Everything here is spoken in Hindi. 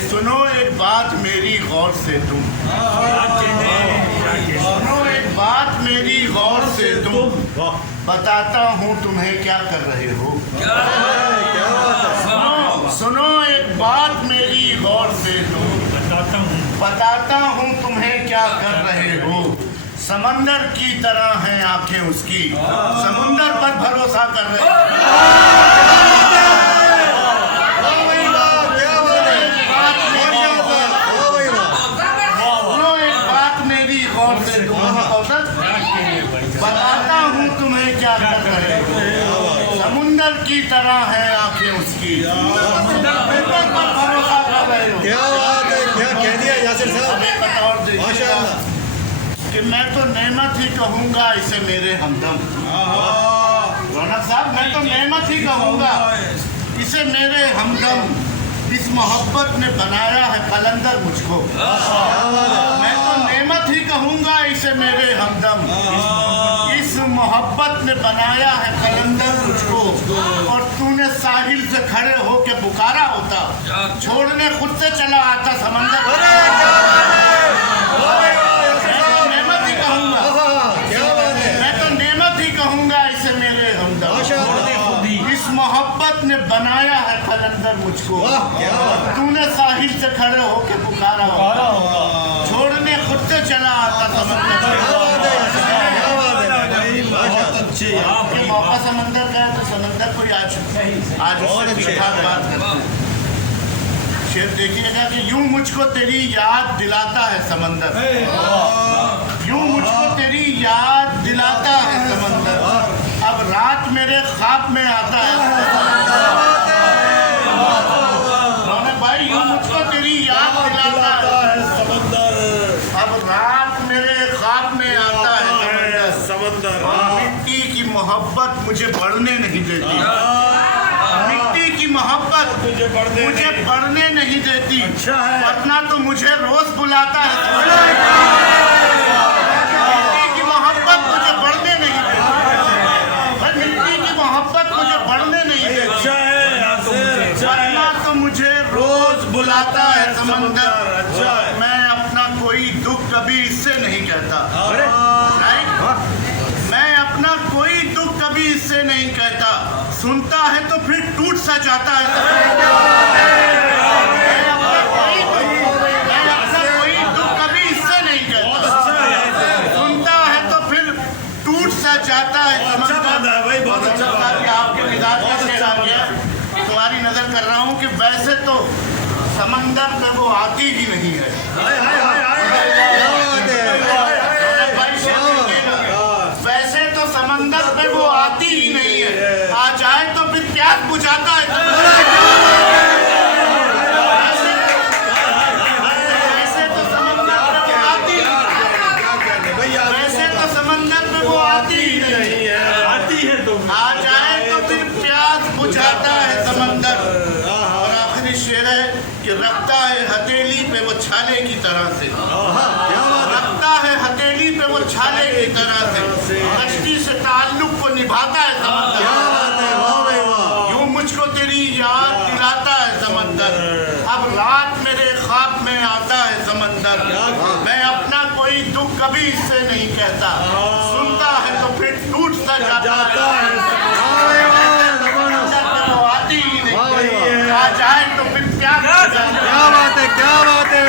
कि सुनो एक बात मेरी गौर से तुम, सुनो एक बात मेरी गौर से तुम, बताता हूँ तुम्हें क्या कर रहे हो। सुनो एक बात मेरी गौर से तुम, बताता हूँ तुम्हें क्या कर रहे हो। समंदर की तरह हैं आंखें उसकी, समुंदर पर भरोसा कर रहे हो। बताता हूँ तुम्हें क्या कर रहे हो। समुंदर की तरह है आंखें उसकी, समुंदर पर भरोसा कर रहे हो। क्या बात है, क्या कह दिया यासिर साहब, माशाअल्लाह। कि मैं तो नेमत ही कहूँगा इसे मेरे हमदम। रौनक साहब, मैं तो नेमत ही कहूँगा इसे मेरे हमदम। इस मोहब्बत ने बनाया है कलंदर मुझको। मैं तो नेमत ही कहूँगा इसे मेरे हमदम। इस मोहब्बत ने बनाया है कलंदर मुझको। और तूने साहिल से खड़े होके पुकारा होता, छोड़ने खुद से चला आता समंदर। नेमत ही कहूँगा, मैं तो नेमत ही कहूँगा इसे मेरे हमदम। इस मोहब्बत ने बनाया है कलंदर मुझको। तूने साहिल से खड़े होके पुकारा होता, छोड़ने खुद से चला आता समंदर। आपके मौका समंदर का है तो समंदर को आज उससे बात करते हैं। शेर देखिएगा कि यूं मुझको तेरी याद दिलाता है समंदर, यूं मुझको तेरी याद दिलाता है समंदर। अब रात मेरे ख्वाब में आता है रौनक भाई, यूं मुझको तेरी याद दिलाता है समंदर। अब रात मेरे ख्वाब में आता है समंदर। मिट्टी की मोहब्बत मुझे बढ़ने नहीं देती, मिट्टी की मोहब्बत मुझे बढ़ने नहीं देती। वरना तो मुझे रोज बुलाता है। मिट्टी की मोहब्बत मुझे बढ़ने नहीं देती, मिट्टी की मोहब्बत मुझे बढ़ने नहीं देती। वरना तो मुझे रोज बुलाता है समंदर। मैं अपना कोई दुख कभी इससे नहीं कहता, मैं अपना कोई दुख कभी इससे नहीं कहता। सुनता है तो फिर टूट सा जाता है। मैं अपना कोई दुख कभी इससे नहीं कहता। सुनता है तो फिर टूट सा जाता है। आपके मिजाज का शेर आ गया। तुम्हारी नजर कर रहा हूँ कि वैसे तो समंदर में वो आती ही नहीं है। वैसे तो समंदर में वो आती ही नहीं है, आ जाए तो फिर प्यास बुझाता है। वैसे तो समंदर में वो आती ही नहीं, वैसे तो समंदर में वो आती ही नहीं है, आती है तो आ जाए तो फिर प्यास बुझाता है समंदर। और आखिरी शेर है कि रखता है हथेली पे वो छाले की तरह से, रखता है हथेली पे वो छाले की तरह से। कश्ती से ताल्लुक को निभाता है समंदर। यूं मुझको तेरी याद दिलाता है समंदर। अब रात मेरे ख्वाब में आता है समंदर। मैं अपना कोई दुख कभी इससे नहीं कहता। सुनता है तो फिर टूट सा जाता है। वो आती ही नहीं, आ जाए तो फिर प्यार। क्या बात है, क्या बात है।